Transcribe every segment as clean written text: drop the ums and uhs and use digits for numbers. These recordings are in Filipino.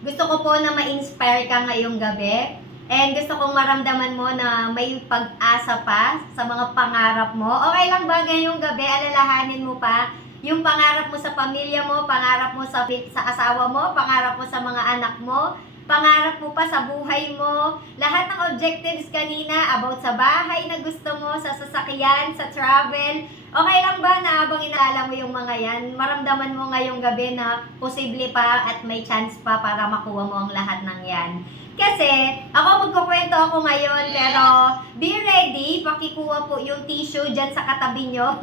Gusto ko po na ma-inspire ka ngayong gabi. And gusto kong maramdaman mo na may pag-asa pa sa mga pangarap mo. Okay lang ba ngayong gabi, alalahanin mo pa yung pangarap mo sa pamilya mo, pangarap mo sa asawa mo, pangarap mo sa mga anak mo, pangarap mo pa sa buhay mo, lahat ng objectives kanina about sa bahay na gusto mo, sa sasakyan, sa travel. Okay lang ba na habang inaalala mo yung mga yan, maramdaman mo ngayong gabi na posible pa at may chance pa para makuha mo ang lahat ng yan? Kasi, magkukwento ako ngayon, pero be ready, pakikuha po yung tissue dyan sa katabi nyo.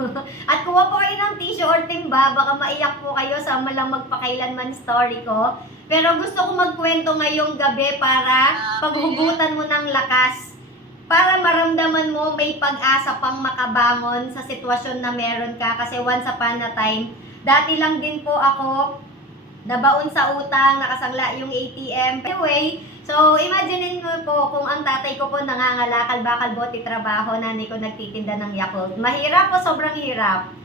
At kuha po kayo ng tissue or timba, baka maiyak po kayo sa malang magpakailanman story ko. Pero gusto ko magkwento ngayong gabi para paghugutan mo ng lakas. Para maramdaman mo may pag-asa pang makabangon sa sitwasyon na meron ka. Kasi once upon a time, dati lang din po ako nabaon sa utang, nakasangla yung ATM. Anyway, so imagine mo po kung ang tatay ko po nangangalakal, bakal bote trabaho, nanay ko nagtitinda ng Yakult. Mahirap po, sobrang hirap.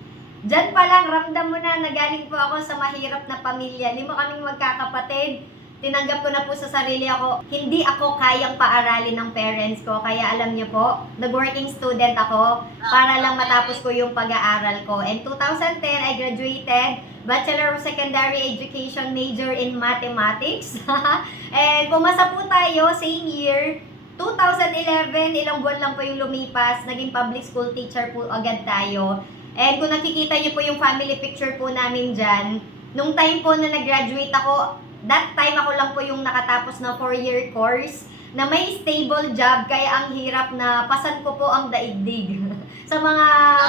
Diyan pa lang, ramdam mo na nagaling po ako sa mahirap na pamilya. 5 kaming magkakapatid. Tinanggap ko na po sa sarili ako, hindi ako kayang paaralin ng parents ko. Kaya alam niyo po, nag-working student ako para lang matapos ko yung pag-aaral ko. And 2010, I graduated, Bachelor of Secondary Education, major in Mathematics. And pumasa po tayo, same year, 2011, ilang buwan lang po yung lumipas, naging public school teacher po agad tayo. And kung nakikita niyo po yung family picture po namin dyan, nung time po na nag-graduate ako, that time ako lang po yung nakatapos na 4-year course na may stable job, kaya ang hirap na pasan ko po ang daigdig. Sa mga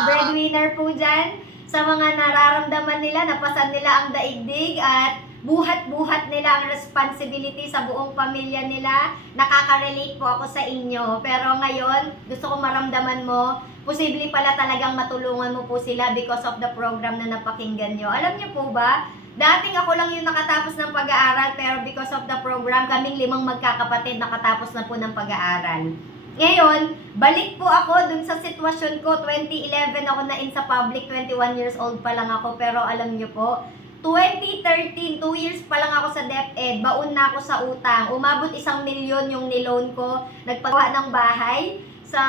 breadwinner po dyan, sa mga nararamdaman nila, napasan nila ang daigdig at buhat-buhat nila ang responsibility sa buong pamilya nila. Nakaka-relate po ako sa inyo. Pero ngayon, gusto ko maramdaman mo, posible pala talagang matulungan mo po sila because of the program na napakinggan nyo. Alam nyo po ba, dating ako lang yung nakatapos ng pag-aaral, pero because of the program, kaming 5 magkakapatid nakatapos na po ng pag-aaral. Ngayon, balik po ako dun sa sitwasyon ko. 2011 ako na-in sa public, 21 years old pa lang ako, pero alam nyo po, 2013, 2 years pa lang ako sa DepEd, baon na ako sa utang. Umabot 1 milyon yung niloan ko, nagpagawa ng bahay sa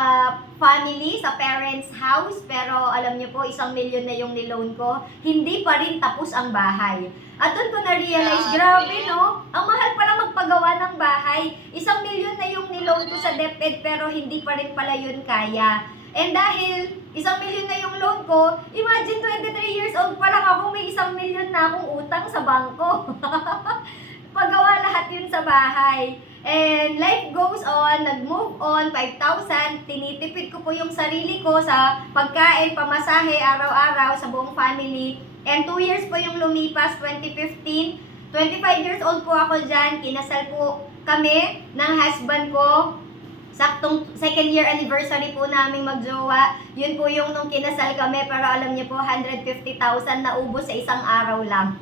family, sa parents' house, pero alam niyo po, 1 milyon na yung niloan ko, hindi pa rin tapos ang bahay. At doon ko na-realize, grabe no, ang mahal pala magpagawa ng bahay. 1 milyon na yung niloan ko sa DepEd, pero hindi pa rin pala yun kaya. And dahil 1 milyon na yung loan ko, imagine 23 years old pa lang ako, may 1 milyon na akong utang sa bangko. Pagawa lahat yun sa bahay. And life goes on, nag-move on, 5,000, tinitipid ko po yung sarili ko sa pagkain, pamasahe, araw-araw sa buong family. And 2 years po yung lumipas, 2015, 25 years old po ako dyan, kinasal po kami ng husband ko. Saktong 2nd year anniversary po namin magjowa. Yun po yung nung kinasal kami, pero alam niyo po, 150,000 na ubos sa isang araw lang.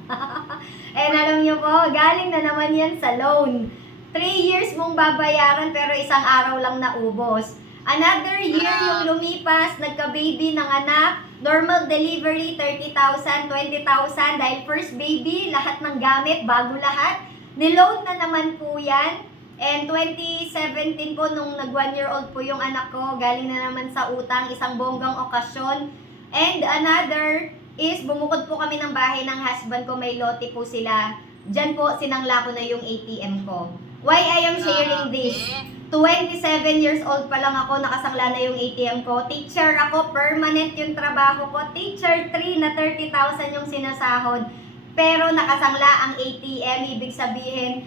And alam niyo po, galing na naman yan sa loan. 3 years mong babayaran pero isang araw lang naubos. Another year yung lumipas, nagka-baby ng anak, normal delivery, 30,000, 20,000 dahil first baby, lahat ng gamit, bago lahat. Niloan na naman po yan. And 2017 po, nung nag 1 year old po yung anak ko, galing na naman sa utang, isang bonggang okasyon. And another is, bumukod po kami ng bahay ng husband ko, may lote po sila. Diyan po, sinangla ko na yung ATM ko. Why I am sharing this? 27 years old pa lang ako, nakasangla na yung ATM ko. Teacher ako, permanent yung trabaho ko. Teacher 3 na 30,000 yung sinasahod. Pero nakasangla ang ATM, ibig sabihin,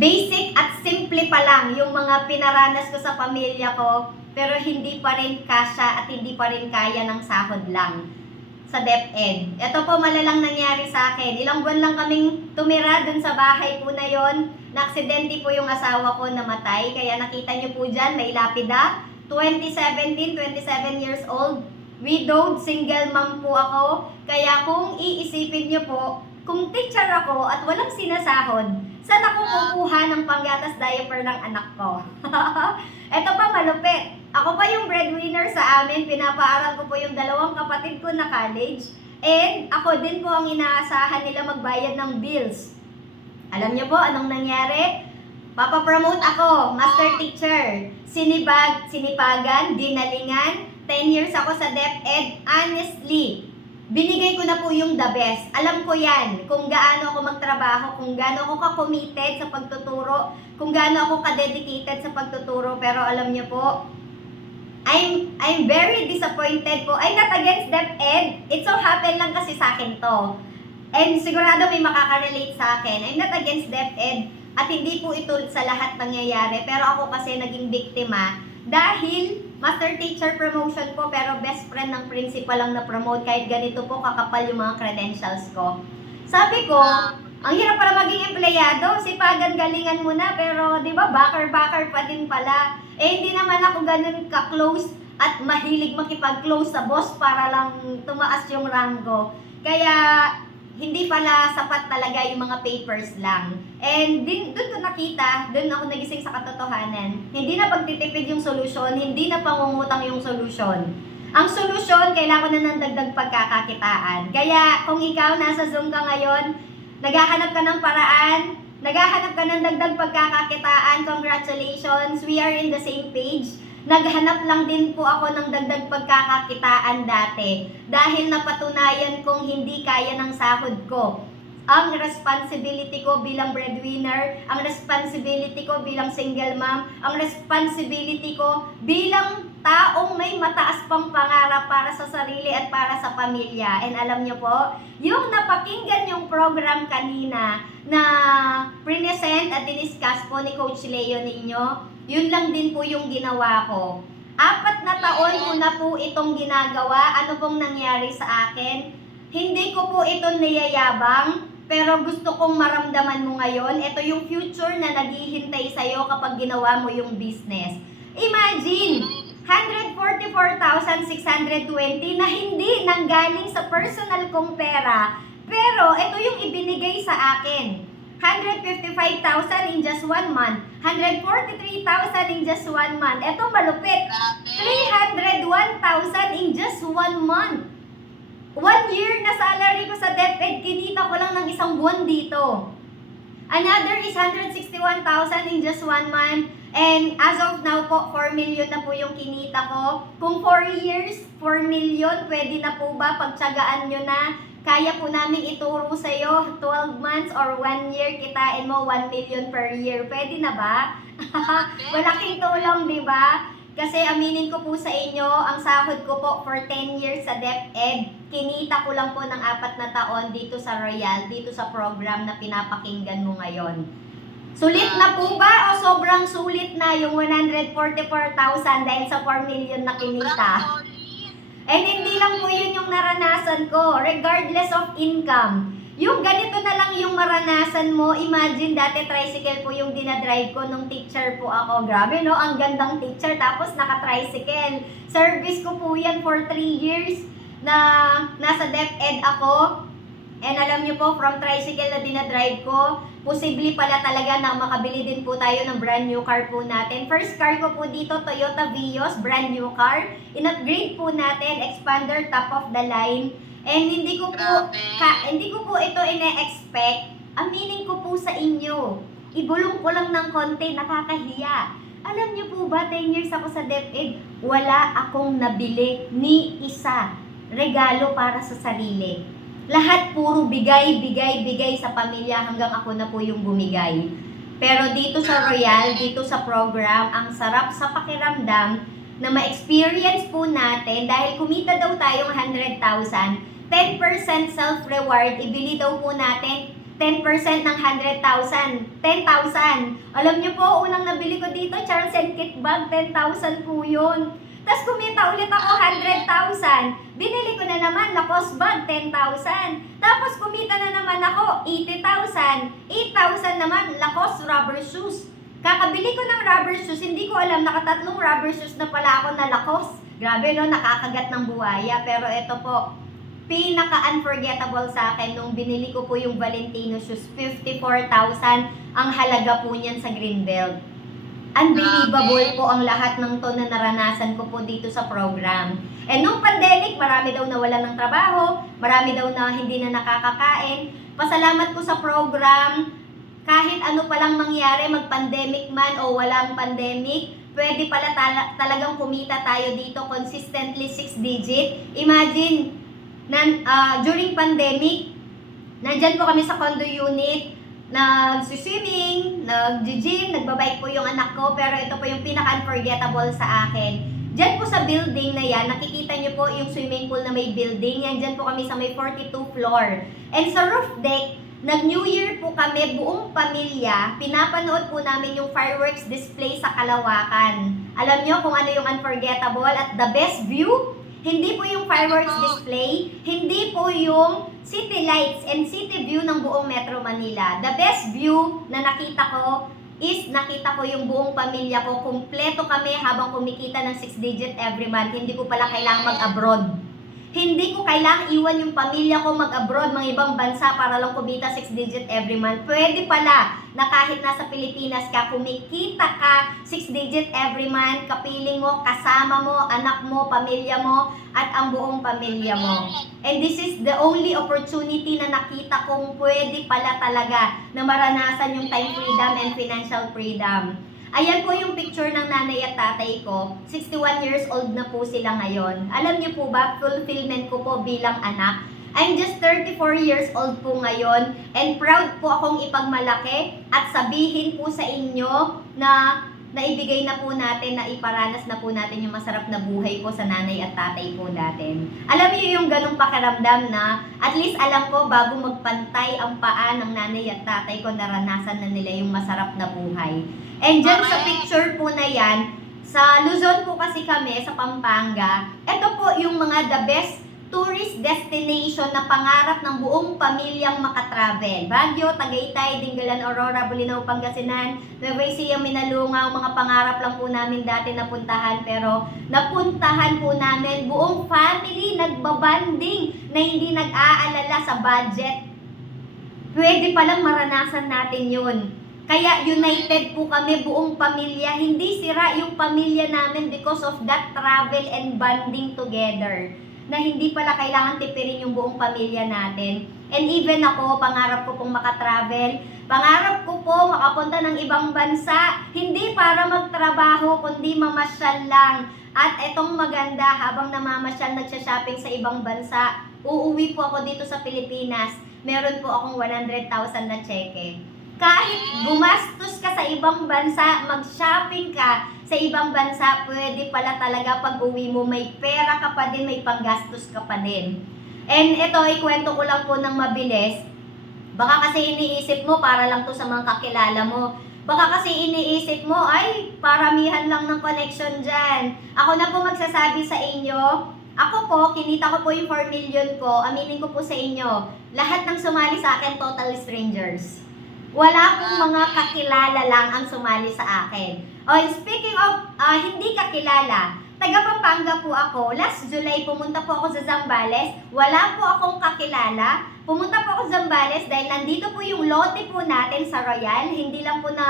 basic at simple pa lang yung mga pinaranas ko sa pamilya ko, pero hindi pa rin kasya at hindi pa rin kaya ng sahod lang sa DepEd. Ito po malalang nangyari sa akin. Ilang buwan lang kaming tumira dun sa bahay po na yon. Na-aksidente po yung asawa ko, namatay. Kaya nakita nyo po dyan, may lapida. 2017, 27 years old. Widowed, single mom po ako. Kaya kung iisipin nyo po, kung teacher ako at walang sinasahod, saan ako kukuha ng panggatas diaper ng anak ko? Ito pa malupit. Ako pa yung breadwinner sa amin. Pinapaaral ko po yung 2 kapatid ko na college. And ako din po ang inaasahan nila magbayad ng bills. Alam niyo po anong nangyari? Papapromote ako, master teacher. Sinipagan, dinalingan, 10 years ako sa DepEd. Honestly, binigay ko na po yung the best. Alam ko yan, kung gaano ako magtrabaho, kung gaano ako ka-committed sa pagtuturo, kung gaano ako ka-dedicated sa pagtuturo. Pero alam niyo po, I'm very disappointed po. I'm not against DepEd. It so happen lang kasi sa akin to. And sigurado may makaka-relate sa akin. I'm not against DepEd. At hindi po ito sa lahat nangyayari. Pero ako kasi naging biktima dahil master teacher promotion po pero best friend ng principal lang na-promote kahit ganito po kakapal yung mga credentials ko. Sabi ko, ang hirap para maging empleyado, sipagan galingan mo na pero di ba backer pa din pala. Eh hindi naman ako ganun ka-close at mahilig makipag-close sa boss para lang tumaas yung rango. Kaya hindi pala sapat talaga yung mga papers lang. And doon ko nakita, doon ako nagising sa katotohanan. Hindi na pagtitipid yung solusyon, hindi na pangungutang yung solusyon. Ang solusyon, kailangan na ng dagdag pagkakakitaan. Kaya kung ikaw nasa Zoom ka ngayon, naghahanap ka ng paraan, naghahanap ka ng dagdag pagkakakitaan, congratulations, we are in the same page. Naghanap lang din po ako ng dagdag pagkakakitaan dati dahil napatunayan kong hindi kaya ng sahod ko. Ang responsibility ko bilang breadwinner, ang responsibility ko bilang single mom, ang responsibility ko bilang taong may mataas pang pangarap para sa sarili at para sa pamilya. And alam niyo po, yung napakinggan yung program kanina na present at diniscuss po ni Coach Leo ninyo, yun lang din po yung ginawa ko. 4 na taon ko na po itong ginagawa. Ano pong nangyari sa akin? Hindi ko po ito niyayabang, pero gusto kong maramdaman mo ngayon. Ito yung future na naghihintay sa'yo kapag ginawa mo yung business. Imagine, 144,620 na hindi nanggaling sa personal kong pera, pero ito yung ibinigay sa akin. 155,000 in just 1 month. 143,000 in just 1 month. Ito malupit. 301,000 in just 1 month. 1 year na salary ko sa DepEd, kinita ko lang ng isang buwan dito. Another is 161,000 in just 1 month. And as of now po, 4 million na po yung kinita ko. Kung 4 years, 4 million, pwede na po ba? Pagtsagaan nyo na. Kaya po namin ituro sa'yo, 12 months or 1 year, kitain mo 1 million per year. Pwede na ba? Malaking tulong, di ba? Kasi aminin ko po sa inyo, ang sahod ko po for 10 years sa DepEd, kinita ko lang po ng 4 na taon dito sa Royal, dito sa program na pinapakinggan mo ngayon. Sulit na po ba o sobrang sulit na yung 144,000 dahil sa 4 million na kinita? And hindi lang po yun yung naranasan ko, regardless of income. Yung ganito na lang yung maranasan mo, imagine dati tricycle po yung dinadrive ko nung teacher po ako. Grabe no, ang gandang teacher tapos naka-tricycle. Service ko po yan for 3 years na nasa DepEd ako. And alam nyo po, from tricycle na dinadrive ko, posible pala talaga na makabili din po tayo ng brand new car po natin. First car ko po dito, Toyota Vios, brand new car. In-upgrade po natin, expander, top of the line. And hindi ko po ito ine-expect. Aminin ko po sa inyo. Ibulong ko lang ng konti, nakakahiya. Alam niyo po ba, 10 years ako sa DepEd, wala akong nabili ni isa regalo para sa sarili. Lahat puro bigay sa pamilya hanggang ako na po yung bumigay. Pero dito sa Royal, dito sa program, ang sarap sa pakiramdam na ma-experience po natin dahil kumita daw tayong 100,000, 10% self-reward, ibili daw po natin 10% ng 100,000, 10,000. Alam niyo po, unang nabili ko dito, Charles & Kit bag, 10,000 po yun. Tapos kumita ulit ako 100,000. Binili ko na naman Lacoste bag, 10,000. Tapos kumita na naman ako 80,000. 8,000 naman Lacoste rubber shoes. Kakabili ko ng rubber shoes, hindi ko alam, nakatatlong rubber shoes na pala ako na Lacoste. Grabe no, nakakagat ng buhaya. Pero ito po, pinaka-unforgettable sa akin nung binili ko po yung Valentino shoes, 54,000 ang halaga po niyan sa Greenbelt. Unbelievable po ang lahat ng to na naranasan ko po dito sa program. And nung pandemic, marami daw nawalan ng trabaho, marami daw na hindi na nakakakain. Pasalamat po sa program, kahit ano palang mangyari, mag-pandemic man o walang pandemic, pwede pala talagang kumita tayo dito consistently 6 digit. Imagine, during pandemic, nandyan po kami sa condo unit, nag-swimming, nag-gym, nagbabike po yung anak ko, pero ito po yung pinaka-unforgettable sa akin. Diyan po sa building na yan, nakikita nyo po yung swimming pool na may building. Yan, dyan po kami sa may 42 floor. And sa roof deck, nag-New Year po kami, buong pamilya, pinapanood po namin yung fireworks display sa Kalawakan. Alam nyo kung ano yung unforgettable at the best view? Hindi po yung fireworks display, hindi po yung city lights and city view ng buong Metro Manila. The best view na nakita ko is nakita ko yung buong pamilya ko. Kumpleto kami habang kumikita ng 6 digit every month. Hindi ko pala kailangan mag-abroad. Hindi ko kailangan iwan yung pamilya ko mag-abroad, mga ibang bansa para lang kumita 6 digit every month. Pwede pala na kahit nasa Pilipinas ka, kumikita ka 6 digit every month, kapiling mo, kasama mo, anak mo, pamilya mo, at ang buong pamilya mo. And this is the only opportunity na nakita kong pwede pala talaga na maranasan yung time freedom and financial freedom. Ayan po yung picture ng nanay at tatay ko. 61 years old na po sila ngayon. Alam niyo po ba, fulfillment ko po bilang anak. I'm just 34 years old po ngayon and proud po akong ipagmalaki at sabihin po sa inyo na naibigay na po natin, na iparanas na po natin yung masarap na buhay po sa nanay at tatay po natin. Alam niyo yung ganong pakiramdam na at least alam ko bago magpantay ang paa ng nanay at tatay ko, naranasan na nila yung masarap na buhay. And dyan sa picture po na yan, sa Luzon po kasi kami, sa Pampanga, ito po yung mga the best tourist destination na pangarap ng buong pamilyang makatravel. Baguio, Tagaytay, Dingalan, Aurora, Bolinao, Pangasinan, Nueva Ecija, Minalungaw, mga pangarap lang po namin dati napuntahan, pero napuntahan po namin, buong family nagbabanding na hindi nag-aalala sa budget. Pwede palang maranasan natin yun. Kaya united po kami, buong pamilya. Hindi sira yung pamilya namin because of that travel and bonding together. Na hindi pala kailangan tipirin yung buong pamilya natin. And even ako, pangarap ko pong makatravel. Pangarap ko po makapunta ng ibang bansa. Hindi para magtrabaho, kundi mamasyal lang. At etong maganda, habang namamasyal, nagsha-shopping sa ibang bansa, uuwi po ako dito sa Pilipinas. Meron po akong 100,000 na cheque. Kahit gumastos ka sa ibang bansa, mag-shopping ka sa ibang bansa, pwede pala talaga pag uwi mo, may pera ka pa din, may panggastos ka pa din. And ito, ikwento ko lang po ng mabilis. Baka kasi iniisip mo, para lang to sa mga kakilala mo. Baka kasi iniisip mo, ay, paramihan lang ng connection dyan. Ako na po magsasabi sa inyo, ako po, kinita ko po yung 4 million ko, aminin ko po sa inyo, lahat ng sumali sa akin, total strangers. Wala pong mga kakilala lang ang sumali sa akin. Speaking of hindi kakilala, taga Pampanga po ako. Last July, pumunta po ako sa Zambales. Wala po akong kakilala. Pumunta po ako sa Zambales dahil nandito po yung lote po natin sa Royal. Hindi lang po na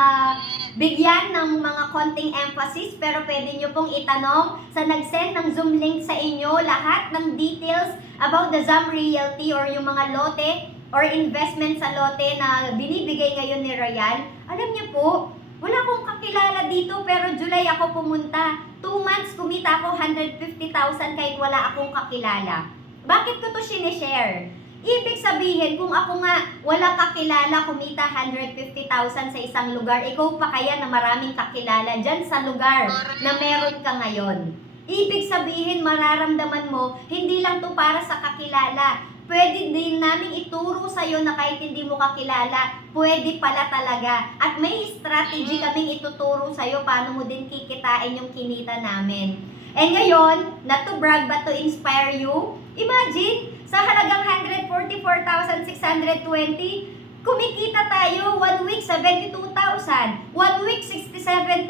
bigyan ng mga konting emphasis, pero pwede nyo pong itanong sa nag-send ng Zoom link sa inyo lahat ng details about the Zam Realty or yung mga lote or investment sa lote na binibigay ngayon ni Royal. Alam niyo po, wala akong kakilala dito pero July ako pumunta. 2 months kumita ako 150,000 kahit wala akong kakilala. Bakit ko to sinishare? Ibig sabihin, kung ako nga wala kakilala, kumita 150,000 sa isang lugar, ikaw pa kaya na maraming kakilala dyan sa lugar na meron ka ngayon. Ibig sabihin, mararamdaman mo, hindi lang to para sa kakilala. Pwede din namin ituro sa'yo na kahit hindi mo kakilala, pwede pala talaga. At may strategy kaming ituturo sa'yo paano mo din kikitain yung kinita namin. And ngayon, not to brag but to inspire you, imagine, sa halagang 144,620, kumikita tayo 1 week 72,000, 1 week 67,000,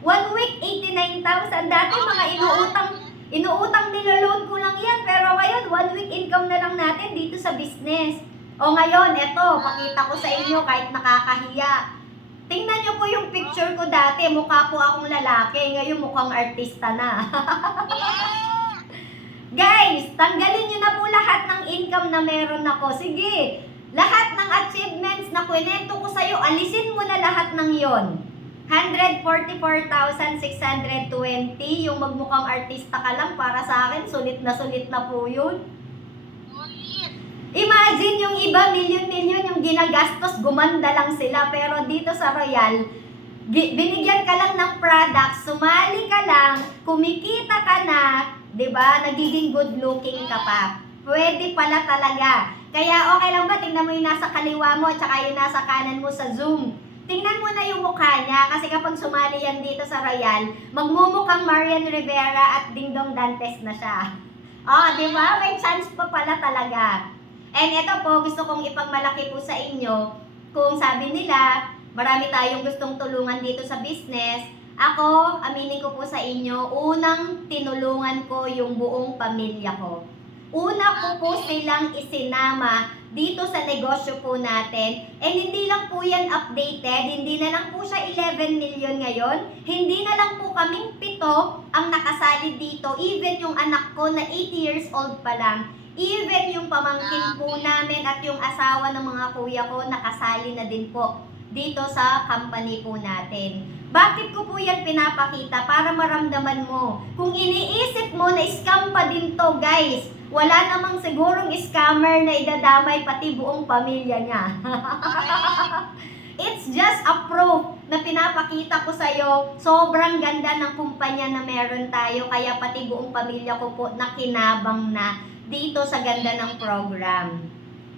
1 week 89,000. Dati mga inuutang niloloan ko lang yan, pero ngayon 1 week income na lang natin dito sa business. O ngayon, eto, pakita ko sa inyo kahit nakakahiya. Tingnan nyo po yung picture ko dati, mukha po akong lalaki, ngayon mukhang artista na. Guys, tanggalin nyo na po lahat ng income na meron ako. Sige, Lahat ng achievements na kwento ko sa'yo, alisin mo na lahat ng yon. 144,620, yung magmukhang artista ka lang, para sa akin, sulit na po yun. Imagine yung iba, milyon-milyon yung ginagastos, gumanda lang sila. Pero dito sa Royal, binigyan ka lang ng product, sumali ka lang, kumikita ka na, 'di ba? Nagiging good looking ka pa. Pwede pala talaga. Kaya okay lang ba, tingnan mo yung nasa kaliwa mo at saka yung nasa kanan mo sa Zoom. Tingnan mo na yung mukha niya kasi kapag sumali yan dito sa Royal, magmumukhang Marian Rivera at Dingdong Dantes na siya. Oh, 'di ba? May chance pa pala talaga. And ito po, gusto kong ipagmalaki po sa inyo, kung sabi nila, marami tayong gustong tulungan dito sa business. Ako, aminin ko po sa inyo, unang tinulungan ko yung buong pamilya ko. Una ko po silang isinama dito sa negosyo po natin. And hindi lang po yan updated, hindi na lang po siya 11 million ngayon. Hindi na lang po kaming 7 ang nakasali dito. Even yung anak ko na 8 years old pa lang. Even yung pamangkin po namin at yung asawa ng mga kuya ko nakasali na din po dito sa company po natin. Bakit ko po yan pinapakita? Para maramdaman mo. Kung iniisip mo na scam pa din to, guys, wala namang sigurong scammer na idadamay pati buong pamilya niya. It's just a proof na pinapakita ko sa'yo. Sobrang ganda ng kumpanya na meron tayo. Kaya pati buong pamilya ko po nakinabang na dito sa ganda ng program.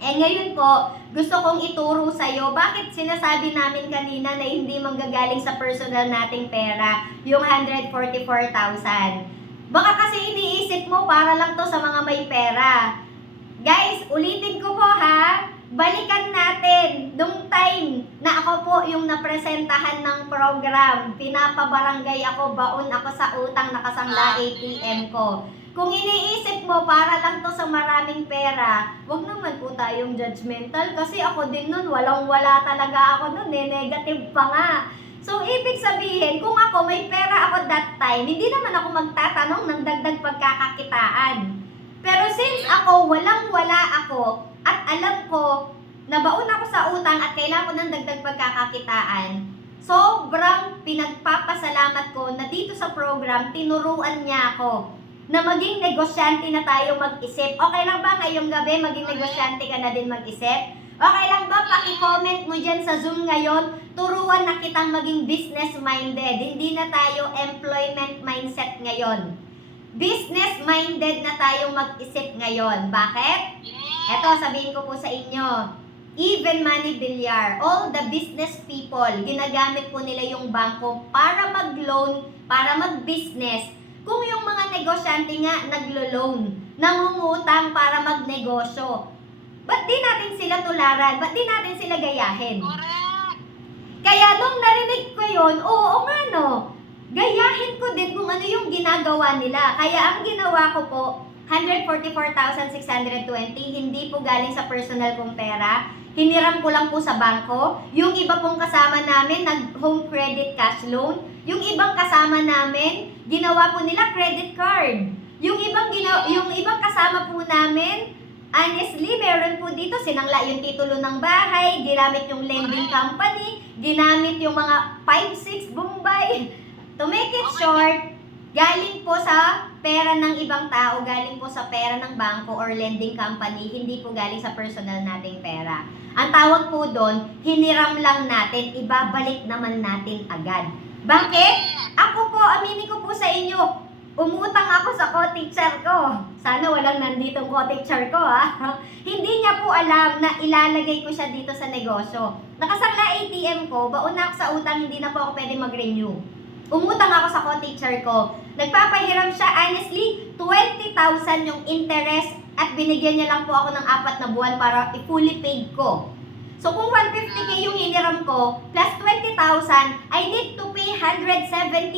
Eh ngayon po, gusto kong ituro sa'yo bakit sinasabi namin kanina na hindi manggagaling sa personal nating pera yung 144,000. Baka kasi iniisip mo para lang to sa mga may pera. Guys, ulitin ko po ha, balikan natin nung time na ako po yung napresentahan ng program. Pinapabarangay ako, baon ako sa utang, nakasangla ATM ko. Kung iniisip mo para lang to sa maraming pera, wag naman po tayong judgmental kasi ako din nun, walang-wala talaga ako nun negative pa nga. So, ibig sabihin, kung ako may pera ako that time, hindi naman ako magtatanong ng dagdag pagkakakitaan. Pero since ako, walang-wala ako, at alam ko na baon ako sa utang at kailangan ko ng dagdag pagkakakitaan, sobrang pinagpapasalamat ko na dito sa program, tinuruan niya ako na maging negosyante na tayo mag-isip. Okay lang ba ngayong gabi maging negosyante ka na din mag-isip? Okay lang ba paki-comment mo dyan sa Zoom ngayon? Turuan na kitang maging business-minded. Hindi na tayo employment mindset ngayon. Business-minded na tayo mag-isip ngayon. Bakit? Eto, sabihin ko po sa inyo. Even Money Villar, all the business people, ginagamit po nila yung bangko para mag-loan, para mag-business. Kung yung mga negosyante nga naglo-loan, nangungutang para magnegosyo, ba't di natin sila tularan? Ba't di natin sila gayahin? Correct! Kaya nung narinig ko yun, oo nga no, gayahin ko din kung ano yung ginagawa nila. Kaya ang ginawa ko po, 144,620, hindi po galing sa personal kong pera. Hiniram ko lang po sa bangko. Yung iba pong kasama namin, nag-home credit cash loan. Yung ibang kasama namin, ginawa po nila credit card. Yung ibang kasama po namin, honestly, meron po dito, sinangla yung titulo ng bahay, ginamit yung lending company, ginamit yung mga 5-6 Bombay. To make it short, galing po sa pera ng ibang tao, galing po sa pera ng bangko or lending company, hindi po galing sa personal nating pera. Ang tawag po doon, hiniram lang natin, ibabalik naman natin agad. Bakit? Ako po, aminin ko po sa inyo, umutang ako sa co-teacher ko. Sana walang nanditong co-teacher ko ha. Hindi niya po alam na ilalagay ko siya dito sa negosyo. Nakasangla ATM ko, baon na ako sa utang, hindi na po ako pwede mag-renew. Umutang ako sa co-teacher ko. Nagpapahiram siya, honestly, 20,000 yung interest at binigyan niya lang po ako ng 4 na buwan para i-fully paid ko. So kung 150k yung hiniram ko, plus 20,000, I need to pay 170,000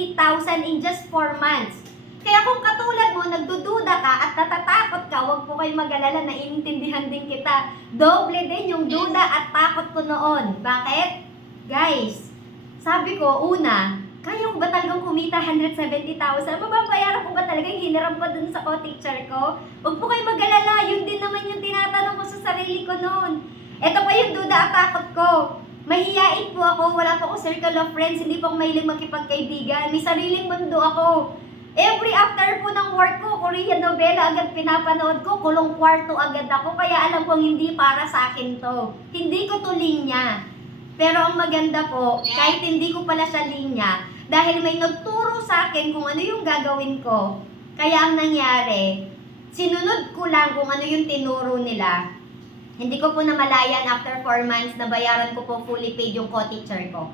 in just 4 months. Kaya kung katulad mo, nagdududa ka at natatakot ka, huwag po kayo mag-alala, naiintindihan din kita. Doble din yung duda at takot ko noon. Bakit? Guys, sabi ko, una, kaya ko ba talagang kumita 170,000? Mababayaran ko ba talaga yung hiniram ko dun sa co-teacher ko? Huwag po kayo mag-alala, yun din naman yung tinatanong ko sa sarili ko noon. Ito pa yung duda at takot ko. Mahihiyain po ako, wala po akong circle of friends, hindi po ako mahilig makipagkaibigan, may sariling mundo ako. Every after po ng work ko, Korean novela agad pinapanood ko, kulong kwarto agad ako, kaya alam kong hindi para sa akin to. Hindi ko to linya. Pero ang maganda po, kahit hindi ko pala siya linya, dahil may nagturo sa akin kung ano yung gagawin ko, kaya ang nangyari, sinunod ko lang kung ano yung tinuro nila. Hindi ko po namalayan after 4 months na bayaran ko po fully paid yung co-teacher ko.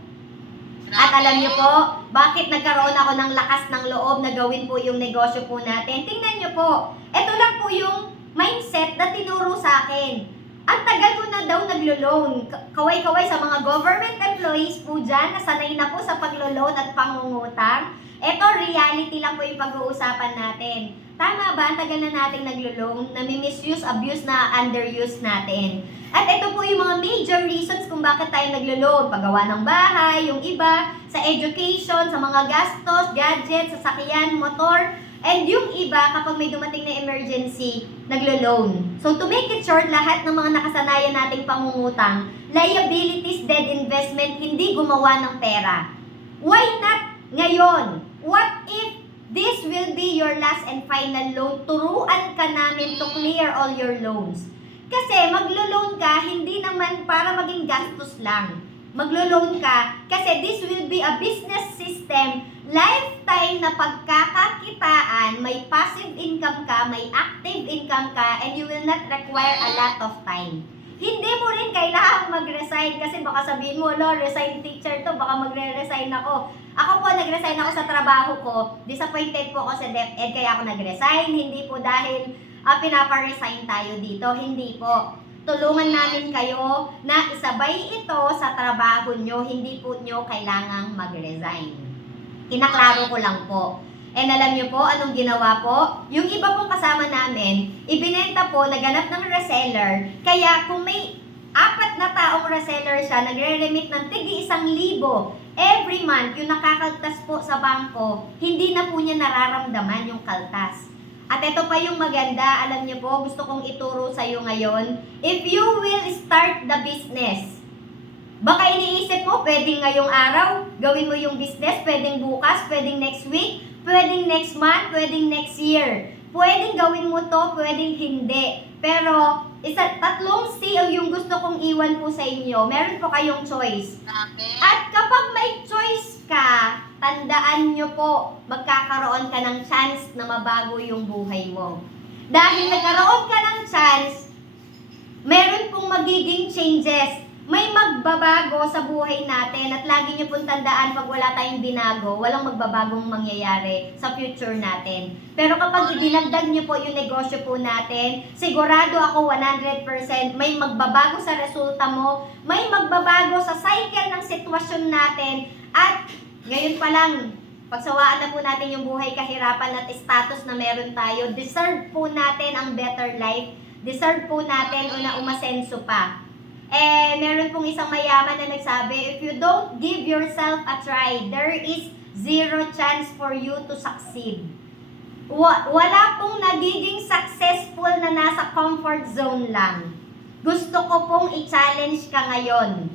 At alam niyo po, bakit nagkaroon ako ng lakas ng loob na gawin po yung negosyo po natin? Tingnan niyo po, ito lang po yung mindset na tinuro sa akin. Ang tagal ko na daw naglo-loan. Kaway-kaway sa mga government employees po dyan, na sanay na po sa paglo-loan at pangungutang. Ito, reality lang po yung pag-uusapan natin. Tama ba? Ang tagal na nating naglo-loan, nami-misuse, abuse na underuse natin. At ito po yung mga major reasons kung bakit tayo naglo-loan. Paggawa ng bahay, yung iba, sa education, sa mga gastos, gadgets, sasakyan, motor, and yung iba, kapag may dumating na emergency, naglo-loan. So to make it short, lahat ng mga nakasanayan nating pangungutang, liabilities, dead investment, hindi gumawa ng pera. Why not ngayon? What if this will be your last and final loan? Turuan ka namin to clear all your loans. Kasi maglo-loan ka, hindi naman para maging gastos lang. Maglo-loan ka kasi this will be a business system, lifetime na pagkakakitaan, may passive income ka, may active income ka, and you will not require a lot of time. Hindi mo rin kailangang mag-resign kasi baka sabihin mo, lo, resign teacher to, baka magre-resign ako. Ako po, nag-resign ako sa trabaho ko, disappointed po ako sa DepEd kaya ako nag-resign, hindi po dahil pinapa-resign tayo dito, hindi po. Tulungan namin kayo na isabay ito sa trabaho nyo, hindi po nyo kailangang mag-resign. Kinaklaro ko lang po. And alam nyo po, anong ginawa po? Yung iba pong kasama namin, ibinenta po, naganap ng reseller, kaya kung may 4 na taong reseller siya, nagre-remit ng tig 1,000 every month, yung nakakaltas po sa bangko, hindi na po niya nararamdaman yung kaltas. At ito pa yung maganda, alam niyo po, gusto kong ituro sa iyo ngayon. If you will start the business, baka iniisip mo, pwedeng ngayong araw, gawin mo yung business, pwedeng bukas, pwedeng next week, pwedeng next month, pwedeng next year. Pwedeng gawin mo to, pwedeng hindi. Pero, tatlong C yung gusto kong iwan po sa inyo. Meron po kayong choice. At kapag may choice ka, tandaan nyo po, magkakaroon ka ng chance na mabago yung buhay mo. Dahil nagkaroon ka ng chance, meron pong magiging changes. May magbabago sa buhay natin at lagi nyo pong tandaan pag wala tayong binago, walang magbabagong mangyayari sa future natin. Pero kapag dinagdag nyo po yung negosyo po natin, sigurado ako 100% may magbabago sa resulta mo, may magbabago sa cycle ng sitwasyon natin at ngayon pa lang, pagsawaan na po natin yung buhay kahirapan at status na meron tayo, deserve po natin ang better life, deserve po natin na umasenso pa. Eh, meron pong isang mayaman na nagsabi, if you don't give yourself a try, there is zero chance for you to succeed. Wala pong nagiging successful na nasa comfort zone lang. Gusto ko pong i-challenge ka ngayon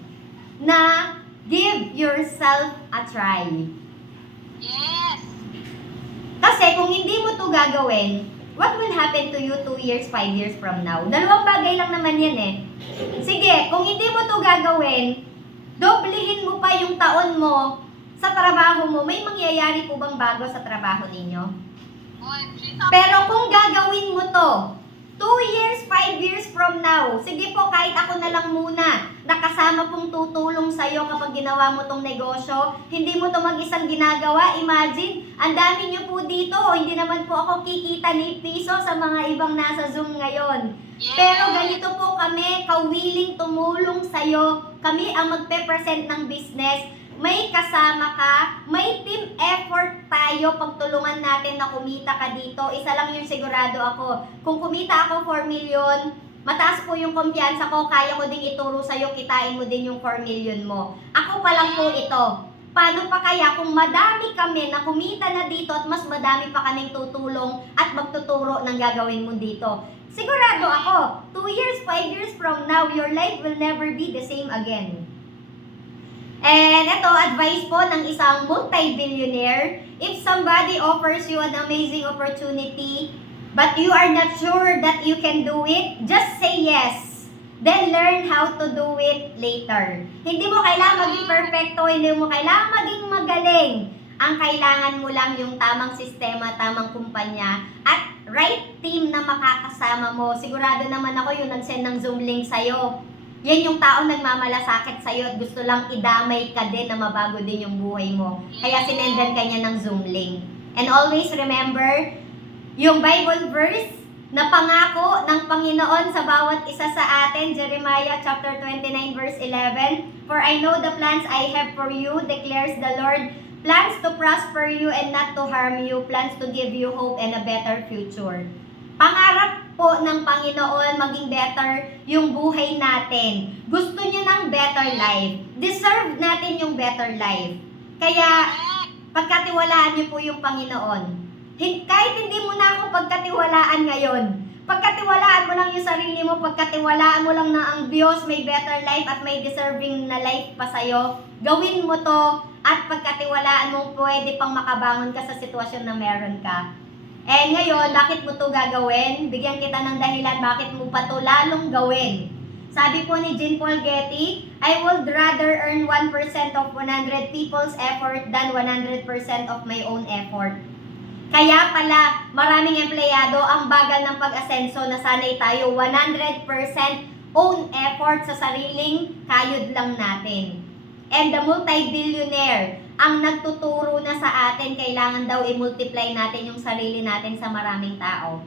na give yourself a try. Yes! Kasi kung hindi mo to gagawin, what will happen to you 2 years, 5 years from now? Dalawang bagay lang naman yan eh. Sige, kung hindi mo to gagawin, doblehin mo pa yung taon mo sa trabaho mo, may mangyayari po bang bago sa trabaho ninyo? Pero kung gagawin mo to, 2 years, 5 years from now, sige po, kahit ako na lang muna, nakasama pong tutulong sa'yo kapag ginawa mo tong negosyo, hindi mo to mag-isang ginagawa, imagine, ang dami nyo po dito, hindi naman po ako kikita ni piso sa mga ibang nasa Zoom ngayon. Pero ganito po kami, kawiling tumulong sa'yo, kami ang magpe-present ng business, may kasama ka, may team effort tayo, pagtulungan natin na kumita ka dito. Isa lang yung sigurado ako. Kung kumita ako 4 million, mataas po yung kumpiyansa ko, kaya ko din ituro sa'yo, kitain mo din yung 4 million mo. Ako pa lang po ito. Paano pa kaya kung madami kami na kumita na dito at mas madami pa kaming tutulong at magtuturo ng gagawin mo dito? sigurado ako, 2 years, 5 years from now, your life will never be the same again. And ito, advice po ng isang multi-billionaire, if somebody offers you an amazing opportunity, but you are not sure that you can do it, just say yes. Then learn how to do it later. Hindi mo kailangan maging perfecto, hindi mo kailangan maging magaling. Ang kailangan mo lang yung tamang sistema, tamang kumpanya, at right team na makakasama mo. Sigurado naman ako yung nag-send ng Zoom link sa'yo. Yan yung taong nagmamalasakit sa'yo at gusto lang idamay ka din na mabago din yung buhay mo. Kaya sinendan ka niya ng Zoom link. And always remember, yung Bible verse na pangako ng Panginoon sa bawat isa sa atin, Jeremiah chapter 29 verse 11, For I know the plans I have for you, declares the Lord, plans to prosper you and not to harm you, plans to give you hope and a better future. Pangarap po ng Panginoon maging better yung buhay natin. Gusto niya ng better life. Deserve natin yung better life. Kaya, pagkatiwalaan niyo po yung Panginoon. Kahit hindi mo na ako pagkatiwalaan ngayon, pagkatiwalaan mo lang yung sarili mo, pagkatiwalaan mo lang na ang Diyos may better life at may deserving na life pa sa'yo, gawin mo to at pagkatiwalaan mo pwede pang makabangon ka sa sitwasyon na meron ka. And ngayon, bakit mo to gagawin? Bigyan kita ng dahilan bakit mo pa to lalong gawin. Sabi po ni Jean Paul Getty, I would rather earn 1% of 100 people's effort than 100% of my own effort. Kaya pala, maraming empleyado ang bagal ng pag-asenso na sanay tayo 100% own effort sa sariling kayod lang natin. And the multi-billionaire, ang nagtuturo na sa atin, kailangan daw i-multiply natin yung sarili natin sa maraming tao.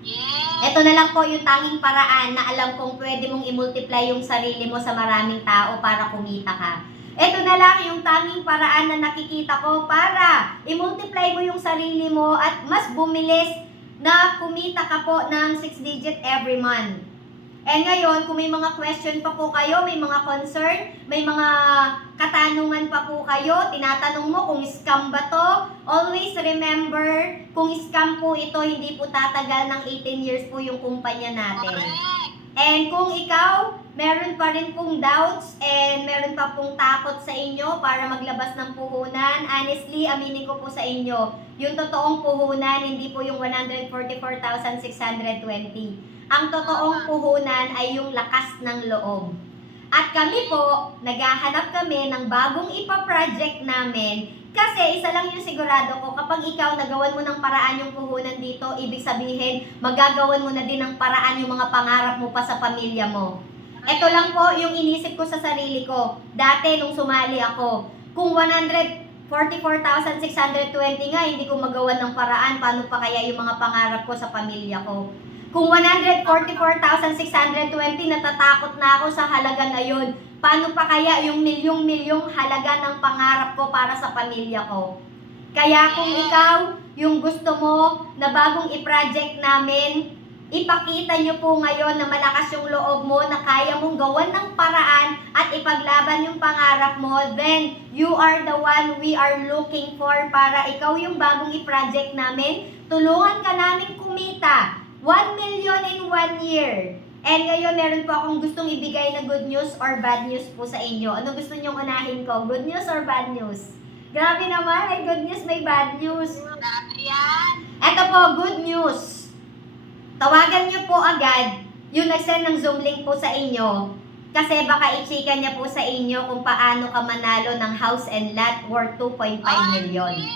Yes. Ito na lang po yung tanging paraan na alam kong pwede mong i-multiply yung sarili mo sa maraming tao para kumita ka. Ito na lang yung tanging paraan na nakikita ko para i-multiply mo yung sarili mo at mas bumilis na kumita ka po ng 6 digit every month. And ngayon, kung may mga question pa po kayo, may mga concern, may mga katanungan pa po kayo, tinatanong mo kung scam ba to, always remember, kung scam po ito, hindi po tatagal ng 18 years po yung kumpanya natin. Correct. And kung ikaw, meron pa rin pong doubts and meron pa pong takot sa inyo para maglabas ng puhunan, honestly, aminin ko po sa inyo, yung totoong puhunan, hindi po yung 144,620. Ang totoong puhunan ay yung lakas ng loob. At kami po, naghahanap kami ng bagong ipa-project namin kasi isa lang yung sigurado ko, kapag ikaw nagawan mo ng paraan yung puhunan dito, ibig sabihin, magagawan mo na din ng paraan yung mga pangarap mo pa sa pamilya mo. Ito lang po yung inisip ko sa sarili ko. Dati nung sumali ako, kung 144,620 nga, hindi ko magawa ng paraan, paano pa kaya yung mga pangarap ko sa pamilya ko? Kung 144,620, natatakot na ako sa halaga na yun. Paano pa kaya yung milyong-milyong halaga ng pangarap ko para sa pamilya ko? Kaya kung ikaw, yung gusto mo na bagong i-project namin, ipakita nyo po ngayon na malakas yung loob mo, na kaya mong gawan ng paraan at ipaglaban yung pangarap mo, then you are the one we are looking for para ikaw yung bagong i-project namin. Tulungan ka namin kumita 1 million in 1 year. And ngayon, meron po akong gustong ibigay na good news or bad news po sa inyo. Ano gusto nyong unahin ko? Good news or bad news? Grabe naman, may good news, may bad news. Grabe yan. Ito po, good news. Tawagan nyo po agad yung nag-send ng Zoom link po sa inyo. Kasi baka i-chika niya po sa inyo kung paano ka manalo ng house and lot worth 2.5 million.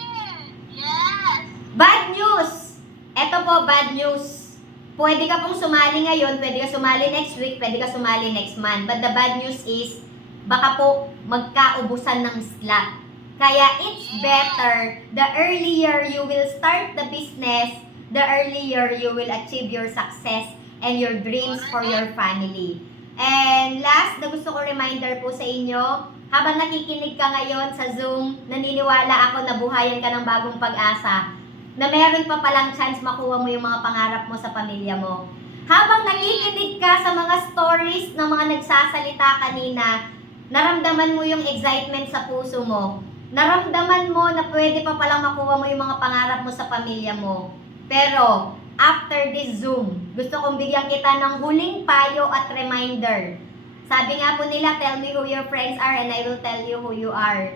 Yes. Bad news! Ito po, bad news. Pwede ka pong sumali ngayon, pwede ka sumali next week, pwede ka sumali next month. But the bad news is, baka po magkaubusan ng slot. Kaya it's better, the earlier you will start the business, the earlier you will achieve your success and your dreams for your family. And last, na gusto ko reminder po sa inyo, habang nakikinig ka ngayon sa Zoom, naniniwala ako na buhayan ka ng bagong pag-asa, na meron pa palang chance makuha mo yung mga pangarap mo sa pamilya mo. Habang nakikinig ka sa mga stories ng mga nagsasalita kanina, naramdaman mo yung excitement sa puso mo. Naramdaman mo na pwede pa palang makuha mo yung mga pangarap mo sa pamilya mo. Pero, after this Zoom, gusto kong bigyan kita ng huling payo at reminder. Sabi nga po nila, tell me who your friends are and I will tell you who you are.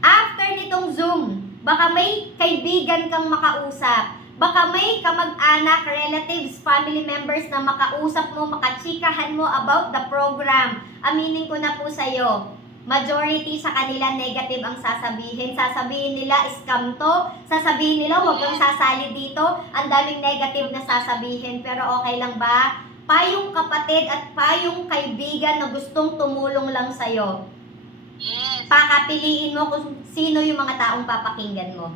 After nitong Zoom, baka may kaibigan kang makausap. Baka may kamag-anak, relatives, family members na makausap mo, makachikahan mo about the program. Aminin ko na po sa'yo, majority sa kanila negative ang sasabihin. Sasabihin nila, scam to. Sasabihin nila, huwag kang sasali dito. Ang daming negative na sasabihin. Pero okay lang ba? Payong kapatid at payong kaibigan na gustong tumulong lang sa'yo. Yes. Pakapiliin mo kung sino yung mga taong papakinggan mo.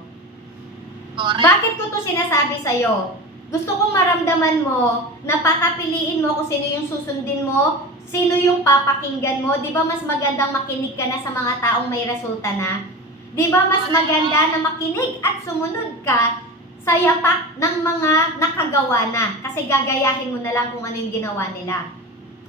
Correct. Bakit ko to sinasabi sa'yo? Gusto kong maramdaman mo na pakapiliin mo kung sino yung susundin mo, sino yung papakinggan mo. Di ba mas magandang makinig ka na sa mga taong may resulta na? Di ba mas maganda na makinig at sumunod ka sa yapak ng mga nakagawa na? Kasi gagayahin mo na lang kung ano yung ginawa nila.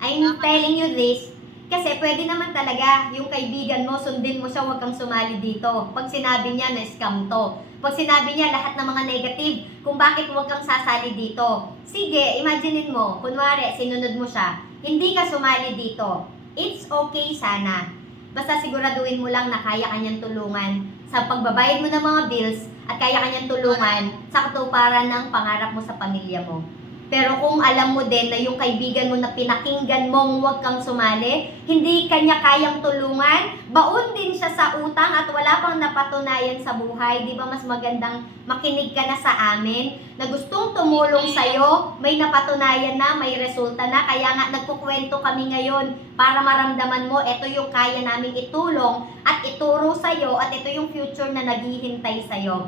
I'm telling you this kasi pwede naman talaga yung kaibigan mo, sundin mo siya, huwag kang sumali dito. Pag sinabi niya na scam to. Pag sinabi niya lahat ng mga negative, kung bakit huwag kang sasali dito. Sige, imaginein mo, kunwari, sinunod mo siya, hindi ka sumali dito. It's okay sana. Basta siguraduhin mo lang na kaya kanyang tulungan sa pagbabayad mo ng mga bills at kaya kanyang tulungan sa katuparan ng pangarap mo sa pamilya mo. Pero kung alam mo din na yung kaibigan mo na pinakinggan mong huwag kang sumali, hindi kanya kayang tulungan, baon din siya sa utang at wala pang napatunayan sa buhay, di ba mas magandang makinig ka na sa amin na gustong tumulong sa'yo, may napatunayan na, may resulta na, kaya nga nagkukwento kami ngayon para maramdaman mo, ito yung kaya naming itulong at ituro sa'yo at ito yung future na naghihintay sa'yo.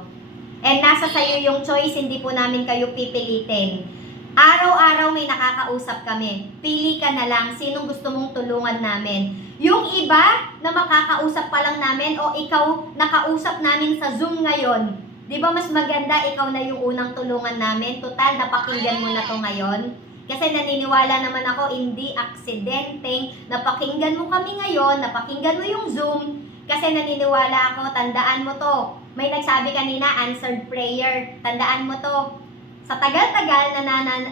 And nasa sa'yo yung choice, hindi po namin kayo pipilitin. Araw-araw may nakakausap kami. Pili ka na lang sinong gusto mong tulungan namin. Yung iba na makakausap pa lang namin o ikaw nakausap namin sa Zoom ngayon, di ba mas maganda ikaw na yung unang tulungan namin? Total, napakinggan mo na to ngayon. Kasi naniniwala naman ako, hindi aksidenteng napakinggan mo kami ngayon, napakinggan mo yung Zoom. Kasi naniniwala ako, tandaan mo to. May nagsabi kanina, answered prayer. Tandaan mo to. Sa tagal-tagal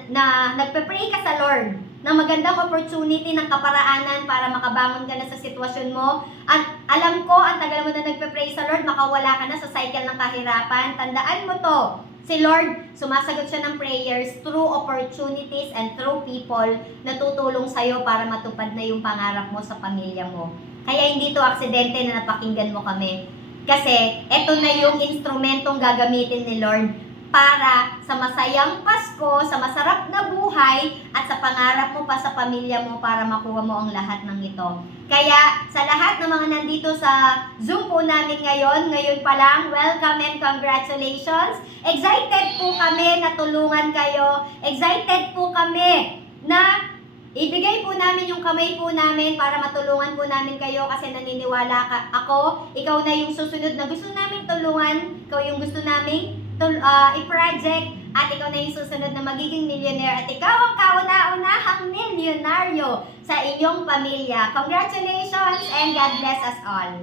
na nagpe-pray ka sa Lord ng magandang opportunity ng kaparaanan para makabangon ka na sa sitwasyon mo. At alam ko, ang tagal mo na nagpe-pray sa Lord, makawala ka na sa cycle ng kahirapan. Tandaan mo to, si Lord, sumasagot siya ng prayers through opportunities and through people na tutulong sa'yo para matupad na yung pangarap mo sa pamilya mo. Kaya hindi to aksidente na napakinggan mo kami. Kasi eto na yung instrumentong gagamitin ni Lord para sa masayang Pasko, sa masarap na buhay, at sa pangarap mo pa sa pamilya mo para makuha mo ang lahat ng ito. Kaya sa lahat ng mga nandito sa Zoom po namin ngayon pa lang, welcome and congratulations. Excited po kami na tulungan kayo. Excited po kami na ibigay po namin yung kamay po namin para matulungan po namin kayo kasi naniniwala ako, ikaw na yung susunod na gusto namin tulungan, ikaw yung gusto namin i-project at ikaw na yung susunod na magiging millionaire at ikaw ang kauna-unahang milyonaryo sa inyong pamilya. Congratulations and God bless us all!